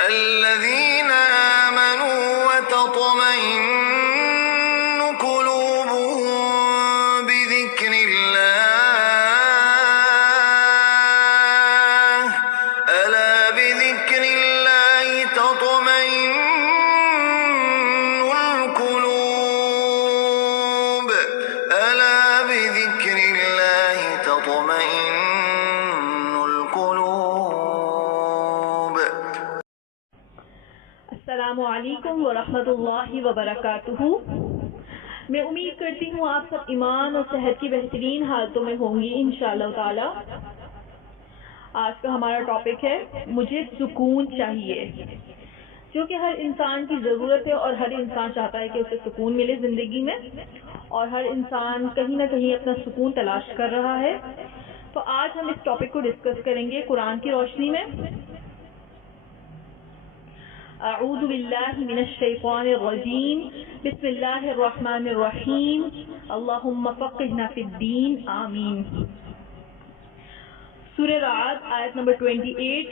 الذين آمنوا وتطمئن قلوبهم بذكر الله ألا بذكر الله تطمئن القلوب ألا بذكر الله تطمئن القلوب. السلام علیکم ورحمۃ اللہ وبرکاتہ. میں امید کرتی ہوں آپ سب ایمان اور صحت کی بہترین حالتوں میں ہوں گی انشاءاللہ تعالی. آج کا ہمارا ٹاپک ہے مجھے سکون چاہیے، جو کہ ہر انسان کی ضرورت ہے اور ہر انسان چاہتا ہے کہ اسے سکون ملے زندگی میں، اور ہر انسان کہیں نہ کہیں اپنا سکون تلاش کر رہا ہے. تو آج ہم اس ٹاپک کو ڈسکس کریں گے قرآن کی روشنی میں. اعوذ باللہ من الشیطان الرجیم، بسم اللہ الرحمن الرحیم، اللہم فقہنا فی الدین، آمین. سورہ رعد آیت نمبر 28.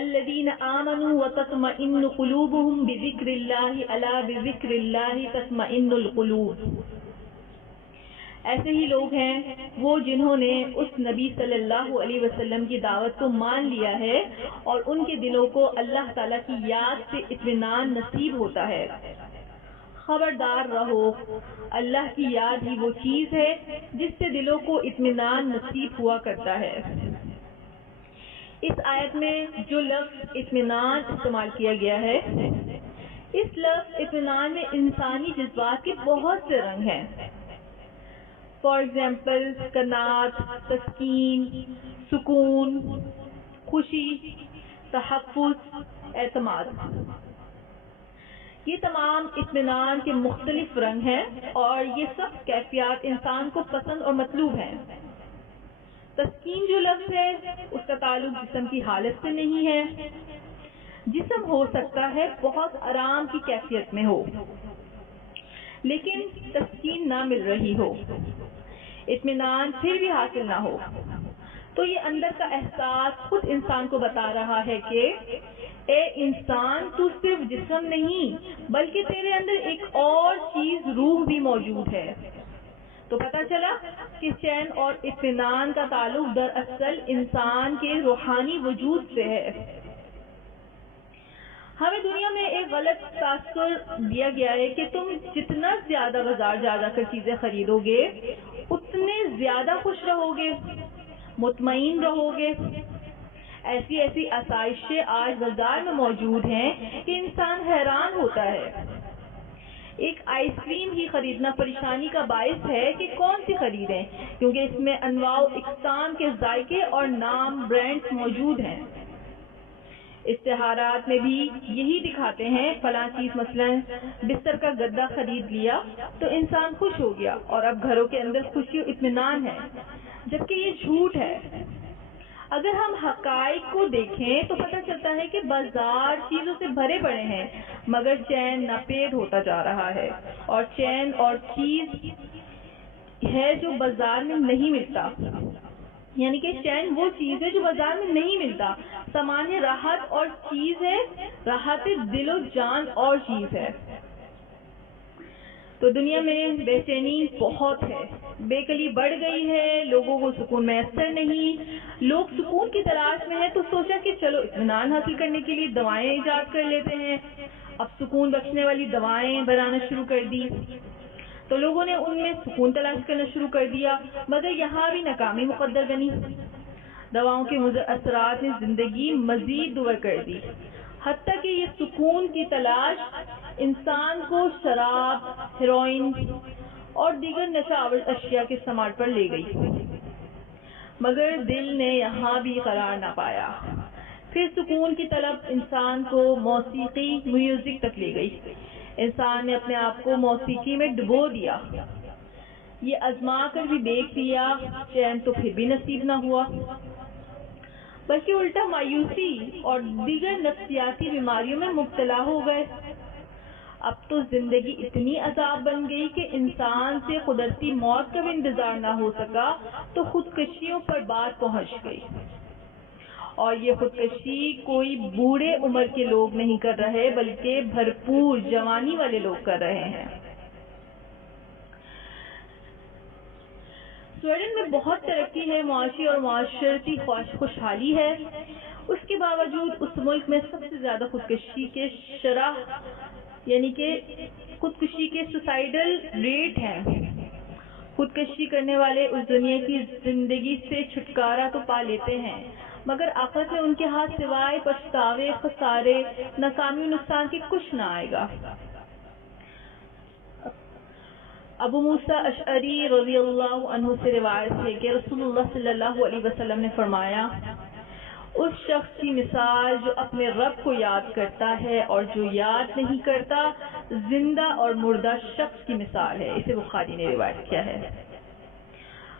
الذین آمنوا وتطمئن قلوبهم بذکر اللہ الا بذکر اللہ تطمئن القلوب. ایسے ہی لوگ ہیں وہ جنہوں نے اس نبی صلی اللہ علیہ وسلم کی دعوت کو مان لیا ہے اور ان کے دلوں کو اللہ تعالیٰ کی یاد سے اطمینان نصیب ہوتا ہے. خبردار رہو، اللہ کی یاد ہی وہ چیز ہے جس سے دلوں کو اطمینان نصیب ہوا کرتا ہے. اس آیت میں جو لفظ اطمینان استعمال کیا گیا ہے، اس لفظ اطمینان میں انسانی جذبات کے بہت سے رنگ ہیں. فار ایگزامپل کنات، تسکین، سکون، خوشی، تحفظ، اعتماد. یہ تمام اطمینان کے مختلف رنگ ہیں اور یہ سب کیفیات انسان کو پسند اور مطلوب ہیں. تسکین جو لفظ ہے اس کا تعلق جسم کی حالت سے نہیں ہے. جسم ہو سکتا ہے بہت آرام کی کیفیت میں ہو لیکن تسکین نہ مل رہی ہو، اطمینان پھر بھی حاصل نہ ہو، تو یہ اندر کا احساس خود انسان کو بتا رہا ہے کہ اے انسان، تو صرف جسم نہیں بلکہ تیرے اندر ایک اور چیز روح بھی موجود ہے. تو پتہ چلا کہ چین اور اطمینان کا تعلق دراصل انسان کے روحانی وجود سے ہے. ہمیں دنیا میں ایک غلط تاثر دیا گیا ہے کہ تم جتنا زیادہ بازار جا کر چیزیں خریدو گے اتنے زیادہ خوش رہو گے، مطمئن رہو گے. ایسی آسائشیں آج بازار میں موجود ہیں کہ انسان حیران ہوتا ہے. ایک آئس کریم ہی خریدنا پریشانی کا باعث ہے کہ کون سی خریدیں، کیونکہ اس میں انواع و اقسام کے ذائقے اور نام برانڈز موجود ہیں. اشتہارات میں بھی یہی دکھاتے ہیں فلاں چیز، مثلا بستر کا گدا خرید لیا تو انسان خوش ہو گیا اور اب گھروں کے اندر خوشی و اطمینان ہے، جبکہ یہ جھوٹ ہے. اگر ہم حقائق کو دیکھیں تو پتہ چلتا ہے کہ بازار چیزوں سے بھرے پڑے ہیں مگر چین ناپید ہوتا جا رہا ہے. اور چین اور چیز ہے جو بازار میں نہیں ملتا، یعنی کہ چین وہ چیز ہے جو بازار میں نہیں ملتا. سامان راحت اور چیز ہے، راحت دل و جان اور چیز ہے. تو دنیا میں بے چینی بہت ہے، بے قلی بڑھ گئی ہے، لوگوں کو سکون میسر نہیں. لوگ سکون کی تلاش میں ہیں تو سوچا کہ چلو اطمینان حاصل کرنے کے لیے دوائیں ایجاد کر لیتے ہیں. اب سکون بخشنے والی دوائیں بنانا شروع کر دی تو لوگوں نے ان میں سکون تلاش کرنا شروع کر دیا، مگر یہاں بھی ناکامی مقدر بنی. دواؤں کے مضر اثرات نے زندگی مزید دور کر دی، حتیٰ کہ یہ سکون کی تلاش انسان کو شراب، ہیروئن اور دیگر نشہ آور اشیاء کے استعمال پر لے گئی. مگر دل نے یہاں بھی قرار نہ پایا. پھر سکون کی طلب انسان کو موسیقی، میوزک تک لے گئی. انسان نے اپنے آپ کو موسیقی میں ڈبو دیا. یہ آزما کر بھی دیکھ لیا، چین تو پھر بھی نصیب نہ ہوا، بلکہ الٹا مایوسی اور دیگر نفسیاتی بیماریوں میں مبتلا ہو گئے. اب تو زندگی اتنی عذاب بن گئی کہ انسان سے قدرتی موت کا بھی انتظار نہ ہو سکا تو خودکشیوں پر بات پہنچ گئی. اور یہ خودکشی کوئی بوڑھے عمر کے لوگ نہیں کر رہے بلکہ بھرپور جوانی والے لوگ کر رہے ہیں۔ سویڈن میں بہت ترقی ہے، معاشی اور معاشرتی خوشحالی ہے، اس کے باوجود اس ملک میں سب سے زیادہ خودکشی کے شرح یعنی کہ خودکشی کے سوسائڈل ریٹ ہیں۔ خودکشی کرنے والے اس دنیا کی زندگی سے چھٹکارا تو پا لیتے ہیں مگر آخرت میں ان کے ہاتھ سوائے پچھتاوے، خسارے، ناکامی و نقصان کے کچھ نہ آئے گا۔ ابو موسیٰ اشعری رضی اللہ عنہ سے روایت ہے کہ رسول اللہ صلی اللہ علیہ وسلم نے فرمایا، اس شخص کی مثال جو اپنے رب کو یاد کرتا ہے اور جو یاد نہیں کرتا، زندہ اور مردہ شخص کی مثال ہے۔ اسے بخاری نے روایت کیا ہے۔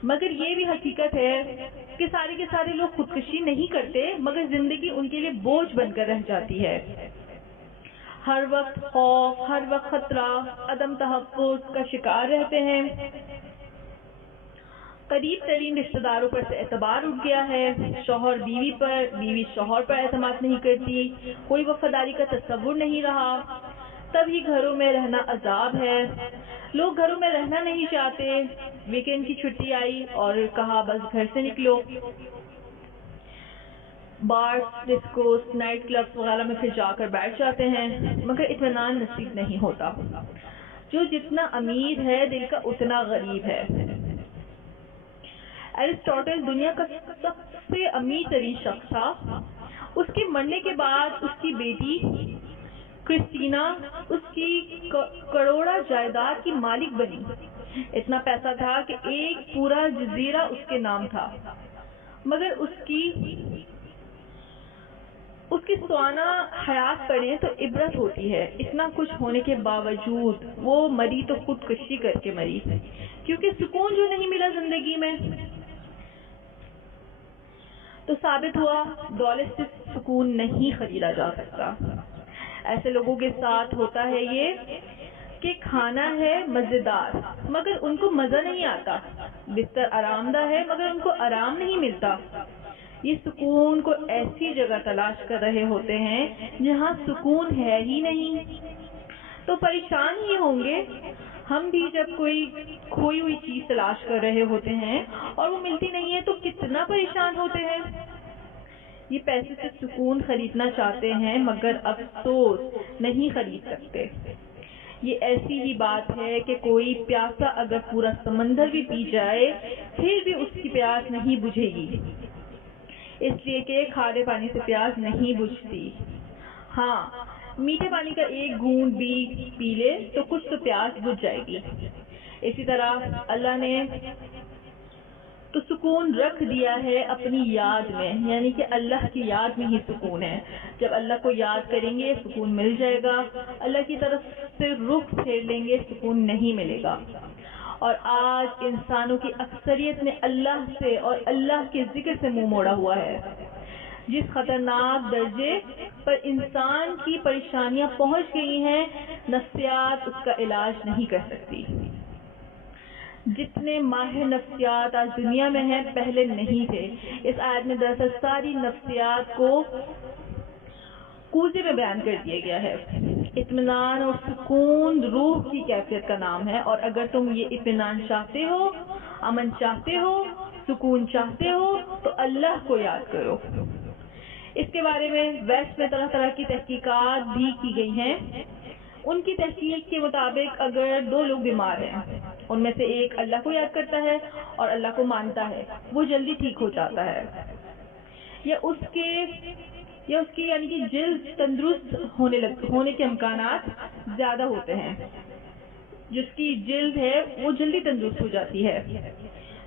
مگر یہ بھی حقیقت ہے کہ سارے کے سارے لوگ خودکشی نہیں کرتے مگر زندگی ان کے لیے بوجھ بن کر رہ جاتی ہے۔ ہر وقت خوف، ہر وقت خطرہ، عدم تحفظ کا شکار رہتے ہیں۔ قریب ترین رشتہ داروں پر سے اعتبار اٹھ گیا ہے، شوہر بیوی پر، بیوی شوہر پر اعتماد نہیں کرتی، کوئی وفاداری کا تصور نہیں رہا۔ تبھی گھروں میں رہنا عذاب ہے، لوگ گھروں میں رہنا نہیں چاہتے۔ ویکینڈ کی چھٹی آئی اور کہا بس گھر سے نکلو، بارز، ڈسکوز، نائٹ کلبز وغیرہ میں پھر جا کر بیٹھ جاتے ہیں مگر اطمینان نصیب نہیں ہوتا۔ جو جتنا امیر ہے دل کا اتنا غریب ہے۔ ایرسٹوٹل دنیا کا سب سے امیر ترین شخص تھا۔ اس کے مرنے کے بعد اس کی بیٹی کرسٹینا اس کی کروڑا جائیداد کی مالک بنی۔ اتنا پیسہ تھا کہ ایک پورا جزیرہ اس کے نام تھا، مگر اس کی سوانح حیات پڑھیں تو عبرت ہوتی ہے۔ اتنا کچھ ہونے کے باوجود وہ مری تو خودکشی کر کے مری، کیونکہ سکون جو نہیں ملا زندگی میں۔ تو ثابت ہوا دولت سے سکون نہیں خریدا جا سکتا۔ ایسے لوگوں کے ساتھ ہوتا ہے یہ کہ کھانا ہے مزیدار مگر ان کو مزہ نہیں آتا، بستر آرام دہ ہے مگر ان کو آرام نہیں ملتا۔ یہ سکون کو ایسی جگہ تلاش کر رہے ہوتے ہیں جہاں سکون ہے ہی نہیں، تو پریشان ہی ہوں گے۔ ہم بھی جب کوئی کھوئی ہوئی چیز تلاش کر رہے ہوتے ہیں اور وہ ملتی نہیں ہے تو کتنا پریشان ہوتے ہیں۔ یہ پیسے سے سکون خریدنا چاہتے ہیں مگر افسوس نہیں خرید سکتے۔ یہ ایسی ہی بات ہے کہ کوئی پیاسا اگر پورا سمندر بھی پی جائے پھر بھی اس کی پیاس نہیں بجھے گی، اس لیے کہ کھارے پانی سے پیاس نہیں بجھتی۔ ہاں، میٹھے پانی کا ایک گھونٹ بھی پی لے تو کچھ تو پیاس بجھ جائے گی۔ اسی طرح اللہ نے تو سکون رکھ دیا ہے اپنی یاد میں، یعنی کہ اللہ کی یاد میں ہی سکون ہے۔ جب اللہ کو یاد کریں گے سکون مل جائے گا، اللہ کی طرف سے رخ پھیر لیں گے سکون نہیں ملے گا۔ اور آج انسانوں کی اکثریت نے اللہ سے اور اللہ کے ذکر سے منہ موڑا ہوا ہے۔ جس خطرناک درجے پر انسان کی پریشانیاں پہنچ گئی ہیں، نفسیات اس کا علاج نہیں کر سکتی۔ جتنے ماہر نفسیات آج دنیا میں ہیں پہلے نہیں تھے۔ اس آیت میں دراصل ساری نفسیات کو کوزے میں بیان کر دیا گیا ہے۔ اطمینان اور سکون روح کی کیفیت کا نام ہے، اور اگر تم یہ اطمینان چاہتے ہو، امن چاہتے ہو، سکون چاہتے ہو تو اللہ کو یاد کرو۔ اس کے بارے میں ویسٹ میں طرح طرح کی تحقیقات بھی کی گئی ہیں۔ ان کی تحقیق کے مطابق اگر دو لوگ بیمار ہیں، ان میں سے ایک اللہ کو یاد کرتا ہے اور اللہ کو مانتا ہے، وہ جلدی ٹھیک ہو جاتا ہے، یا اس کی یعنی کہ جلد تندرست ہونے کے امکانات زیادہ ہوتے ہیں۔ جس کی جلد ہے وہ جلدی تندرست ہو جاتی ہے۔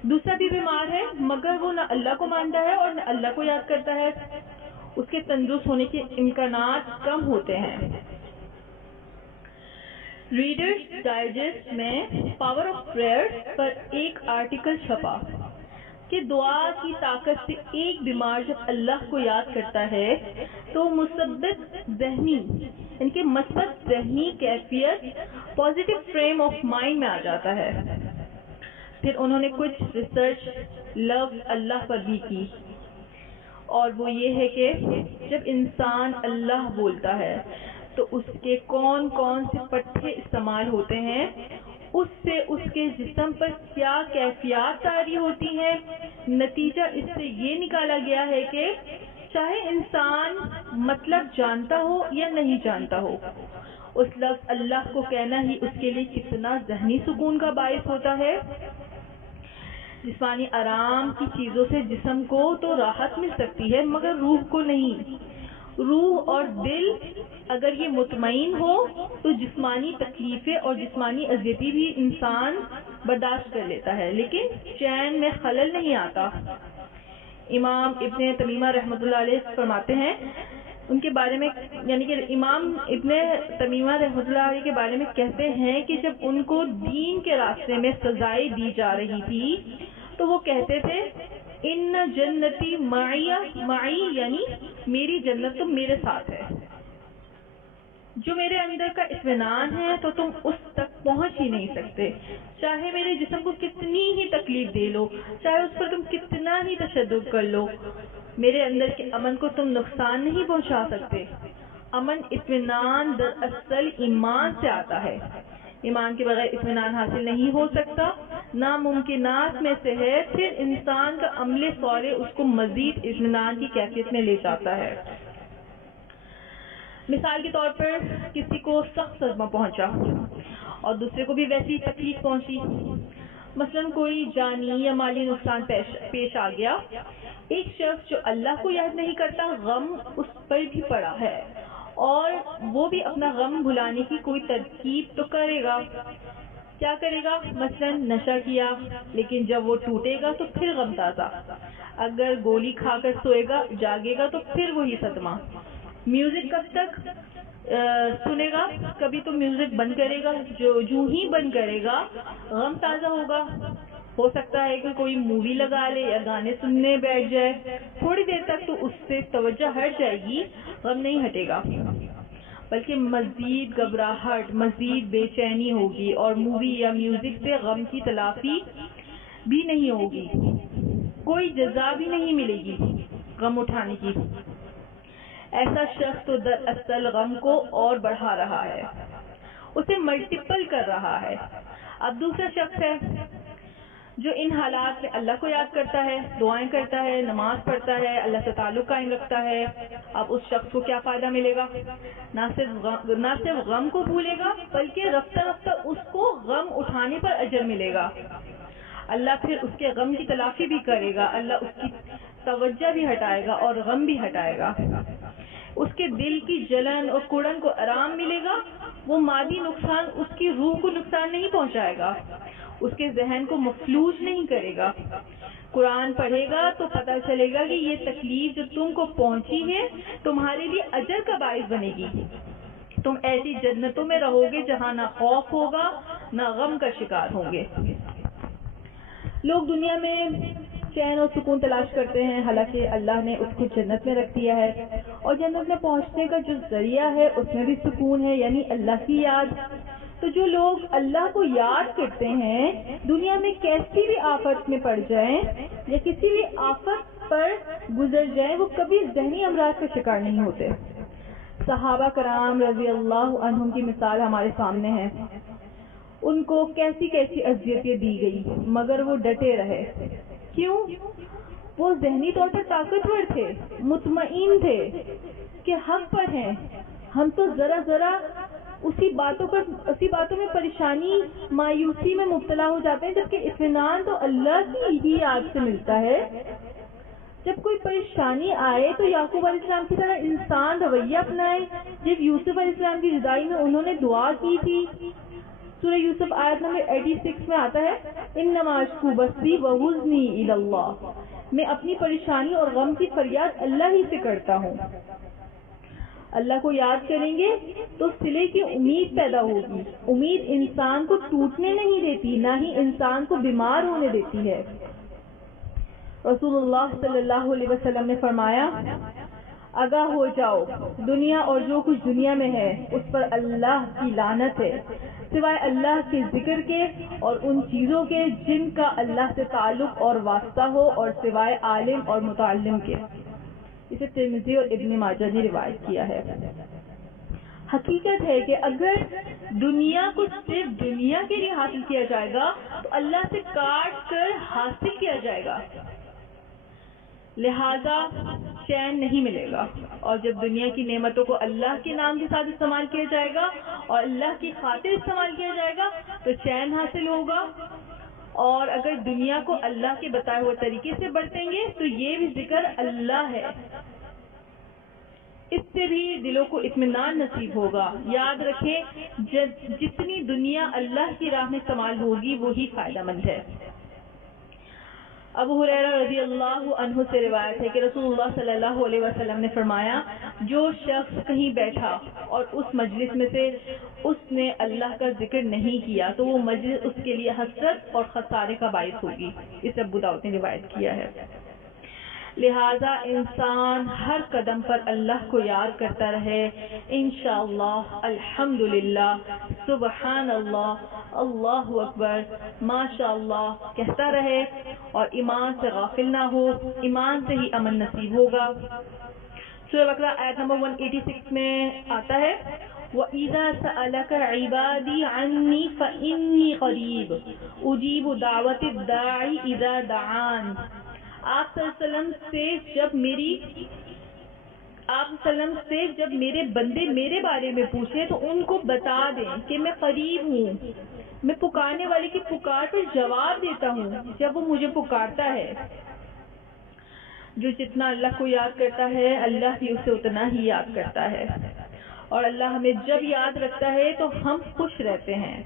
دوسرا بھی بیمار ہے مگر وہ نہ اللہ کو مانتا ہے اور نہ اللہ کو یاد کرتا ہے، اس کے تندرست ہونے کے امکانات کم ہوتے ہیں۔ ریڈرز ڈائجسٹ میں پاور آف پریئر پر ایک آرٹیکل چھپا کہ دعا کی طاقت سے ایک بیمار جب اللہ کو یاد کرتا ہے تو مثبت ذہنی کیفیت، پازیٹیو فریم آف مائنڈ میں آ جاتا ہے۔ پھر انہوں نے کچھ ریسرچ لفظ اللہ پر بھی کی۔ اور وہ یہ ہے کہ جب انسان اللہ بولتا ہے تو اس کے کون کون سے پٹھے استعمال ہوتے ہیں، اس سے اس کے جسم پر کیا کیفیات طاری ہوتی ہیں۔ نتیجہ اس سے یہ نکالا گیا ہے کہ چاہے انسان مطلب جانتا ہو یا نہیں جانتا ہو، اس لفظ اللہ کو کہنا ہی اس کے لیے کتنا ذہنی سکون کا باعث ہوتا ہے۔ جسمانی آرام کی چیزوں سے جسم کو تو راحت مل سکتی ہے مگر روح کو نہیں۔ روح اور دل اگر یہ مطمئن ہو تو جسمانی تکلیفیں اور جسمانی اذیتیں بھی انسان برداشت کر لیتا ہے، لیکن چین میں خلل نہیں آتا۔ امام ابن تمیمہ رحمۃ اللہ علیہ فرماتے ہیں، ان کے بارے میں یعنی کہ امام ابن تمیمہ رحمۃ اللہ علیہ کے بارے میں کہتے ہیں کہ جب ان کو دین کے راستے میں سزائیں دی جا رہی تھی تو وہ کہتے تھے ان جنتی معی یعنی میری جنت تو میرے ساتھ ہے، جو میرے اندر کا اطمینان ہے تو تم اس تک پہنچ ہی نہیں سکتے، چاہے میرے جسم کو کتنی ہی تکلیف دے لو، چاہے اس پر تم کتنا ہی تشدد کر لو، میرے اندر کے امن کو تم نقصان نہیں پہنچا سکتے۔ امن اطمینان دراصل ایمان سے آتا ہے، ایمان کے بغیر اطمینان حاصل نہیں ہو سکتا، ناممکنات میں سے ہے، پھر انسان کا عمل صالح اس کو مزید اطمینان کی کیفیت میں لے جاتا ہے۔ مثال کے طور پر کسی کو سخت صدمہ پہنچا اور دوسرے کو بھی ویسی تکلیف پہنچی، مثلا کوئی جانی یا مالی نقصان پیش آ گیا، ایک شخص جو اللہ کو یاد نہیں کرتا غم اس پر بھی پڑا ہے اور وہ بھی اپنا غم بھلانے کی کوئی ترکیب تو کرے گا۔ کیا کرے گا؟ مثلا نشہ کیا، لیکن جب وہ ٹوٹے گا تو پھر غم تازہ، اگر گولی کھا کر سوئے گا جاگے گا تو پھر وہی صدمہ، میوزک کب تک سنے گا، کبھی تو میوزک بند کرے گا، جو ہی بند کرے گا غم تازہ ہوگا۔ ہو سکتا ہے کہ کوئی مووی لگا لے یا گانے سننے بیٹھ جائے، تھوڑی دیر تک تو اس سے توجہ ہٹ جائے گی، غم نہیں ہٹے گا بلکہ مزید گھبراہٹ، مزید بے چینی ہوگی، اور مووی یا میوزک سے غم کی تلافی بھی نہیں ہوگی، کوئی جزا بھی نہیں ملے گی غم اٹھانے کی۔ ایسا شخص تو دراصل غم کو اور بڑھا رہا ہے، اسے ملٹیپل کر رہا ہے۔ اب دوسرا شخص ہے جو ان حالات میں اللہ کو یاد کرتا ہے، دعائیں کرتا ہے، نماز پڑھتا ہے، اللہ سے تعلق قائم رکھتا ہے۔ اب اس شخص کو کیا فائدہ ملے گا؟ نہ صرف غم کو بھولے گا بلکہ رفتہ رفتہ اس کو غم اٹھانے پر اجر ملے گا۔ اللہ پھر اس کے غم کی تلافی بھی کرے گا، اللہ اس کی توجہ بھی ہٹائے گا اور غم بھی ہٹائے گا، اس کے دل کی جلن اور کڑن کو آرام ملے گا، وہ مادی نقصان اس کی روح کو نقصان نہیں پہنچائے گا، اس کے ذہن کو مفلوج نہیں کرے گا۔ قرآن پڑھے گا تو پتہ چلے گا کہ یہ تکلیف جو تم کو پہنچی ہے تمہارے لیے اجر کا باعث بنے گی، تم ایسی جنتوں میں رہو گے جہاں نہ خوف ہوگا نہ غم کا شکار ہوں گے۔ لوگ دنیا میں چین اور سکون تلاش کرتے ہیں، حالانکہ اللہ نے اس کو جنت میں رکھ دیا ہے، اور جنت میں پہنچنے کا جو ذریعہ ہے اس میں بھی سکون ہے، یعنی اللہ کی یاد۔ تو جو لوگ اللہ کو یاد کرتے ہیں دنیا میں کیسی بھی آفت میں پڑ جائیں یا کسی بھی آفت پر گزر جائیں وہ کبھی ذہنی امراض کا شکار نہیں ہوتے۔ صحابہ کرام رضی اللہ عنہم کی مثال ہمارے سامنے ہے، ان کو کیسی کیسی اذیتیں دی گئی مگر وہ ڈٹے رہے۔ کیوں؟ وہ ذہنی طور پر طاقتور تھے، مطمئن تھے کہ حق پر ہیں۔ ہم تو ذرا اسی باتوں میں پریشانی مایوسی میں مبتلا ہو جاتے ہیں، جبکہ اطمینان تو اللہ کی ہی یاد سے ملتا ہے۔ جب کوئی پریشانی آئے تو یعقوب علیہ السلام کی طرح انسان رویہ اپنائے، جب یوسف علیہ السلام کی جدائی میں انہوں نے دعا کی تھی۔ سورہ یوسف آیت نمبر 86 میں آتا ہے انما اشکو بثی وحزنی الی اللہ، میں اپنی پریشانی اور غم کی فریاد اللہ ہی سے کرتا ہوں۔ اللہ کو یاد کریں گے تو صلے کی امید پیدا ہوگی۔ امید انسان کو ٹوٹنے نہیں دیتی، نہ ہی انسان کو بیمار ہونے دیتی ہے۔ رسول اللہ صلی اللہ علیہ وسلم نے فرمایا آگاہ ہو جاؤ، دنیا اور جو کچھ دنیا میں ہے اس پر اللہ کی لعنت ہے، سوائے اللہ کے ذکر کے اور ان چیزوں کے جن کا اللہ سے تعلق اور واسطہ ہو، اور سوائے عالم اور متعلم کے۔ اسے ترمذی اور ابن ماجہ نے روایت کیا ہے۔ حقیقت ہے کہ اگر دنیا کو صرف دنیا کے لیے حاصل کیا جائے گا تو اللہ سے کاٹ کر حاصل کیا جائے گا، لہذا چین نہیں ملے گا۔ اور جب دنیا کی نعمتوں کو اللہ کے نام کے ساتھ استعمال کیا جائے گا اور اللہ کی خاطر استعمال کیا جائے گا تو چین حاصل ہوگا۔ اور اگر دنیا کو اللہ کے بتائے ہوئے طریقے سے برتیں گے تو یہ بھی ذکر اللہ ہے، اس سے بھی دلوں کو اطمینان نصیب ہوگا۔ یاد رکھیں جتنی دنیا اللہ کی راہ میں استعمال ہوگی وہی فائدہ مند ہے۔ ابو ہریرہ رضی اللہ عنہ سے روایت ہے کہ رسول اللہ صلی اللہ علیہ وسلم نے فرمایا، جو شخص کہیں بیٹھا اور اس مجلس میں سے اس نے اللہ کا ذکر نہیں کیا تو وہ مجلس اس کے لیے حسرت اور خسارے کا باعث ہوگی۔ اسے ابو داؤد نے روایت کیا ہے۔ لہذا انسان ہر قدم پر اللہ کو یاد کرتا رہے، انشاءاللہ، الحمدللہ، سبحان اللہ، اللہ اکبر، ماشاءاللہ کہتا رہے اور ایمان سے غافل نہ ہو، ایمان سے ہی امن نصیب ہوگا۔ سورہ بقرہ آیت نمبر 186 میں آتا ہے، وَإِذَا سَأَلَكَ عِبَادِي عَنِّي فَإِنِّي قَرِيبٌ أُجِيبُ دَعْوَةَ الدَّاعِ إِذَا دَعَانِ۔ آپ صلی اللہ علیہ وسلم سے جب میرے بندے میرے بارے میں پوچھیں تو ان کو بتا دیں کہ میں قریب ہوں، میں پکارنے والے کی پکار پر جواب دیتا ہوں جب وہ مجھے پکارتا ہے۔ جو جتنا اللہ کو یاد کرتا ہے اللہ بھی اسے اتنا ہی یاد کرتا ہے، اور اللہ ہمیں جب یاد رکھتا ہے تو ہم خوش رہتے ہیں۔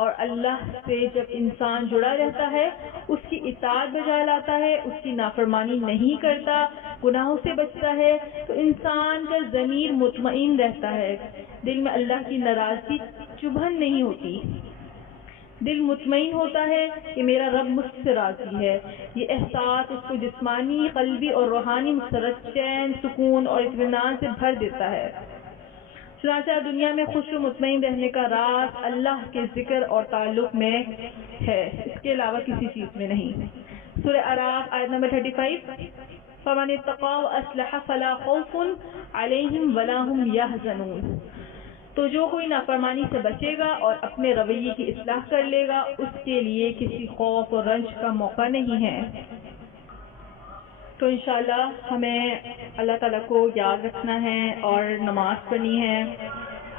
اور اللہ سے جب انسان جڑا رہتا ہے، اس کی اطاعت بجا لاتا ہے، اس کی نافرمانی نہیں کرتا، گناہوں سے بچتا ہے تو انسان کا ضمیر مطمئن رہتا ہے، دل میں اللہ کی ناراضگی چبھن نہیں ہوتی، دل مطمئن ہوتا ہے کہ میرا رب مجھ سے راضی ہے۔ یہ احساس اس کو جسمانی، قلبی اور روحانی مسرت، چین، سکون اور اطمینان سے بھر دیتا ہے۔ چنانچہ دنیا میں خوش و مطمئن رہنے کا راز اللہ کے ذکر اور تعلق میں ہے، اس کے علاوہ کسی چیز میں نہیں۔ سورہ اعراف آیت نمبر 35، فَمَنِ اتَّقَىٰ وَأَصْلَحَ فَلَا خَوْفٌ عَلَيْهِمْ وَلَا هُمْ يَحْزَنُونَ۔ تو جو کوئی نافرمانی سے بچے گا اور اپنے رویے کی اصلاح کر لے گا اس کے لیے کسی خوف اور رنج کا موقع نہیں ہے۔ تو انشاءاللہ ہمیں اللہ تعالیٰ کو یاد رکھنا ہے اور نماز پڑھنی ہے،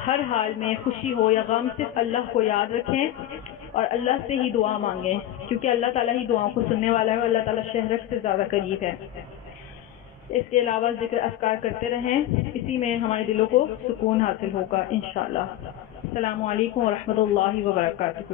ہر حال میں خوشی ہو یا غم صرف اللہ کو یاد رکھیں اور اللہ سے ہی دعا مانگیں، کیونکہ اللہ تعالیٰ ہی دعاؤں کو سننے والا ہے اور اللہ تعالیٰ شہرک سے زیادہ قریب ہے۔ اس کے علاوہ ذکر اذکار کرتے رہیں، اسی میں ہمارے دلوں کو سکون حاصل ہوگا انشاءاللہ۔ السلام علیکم ورحمۃ اللہ وبرکاتہ۔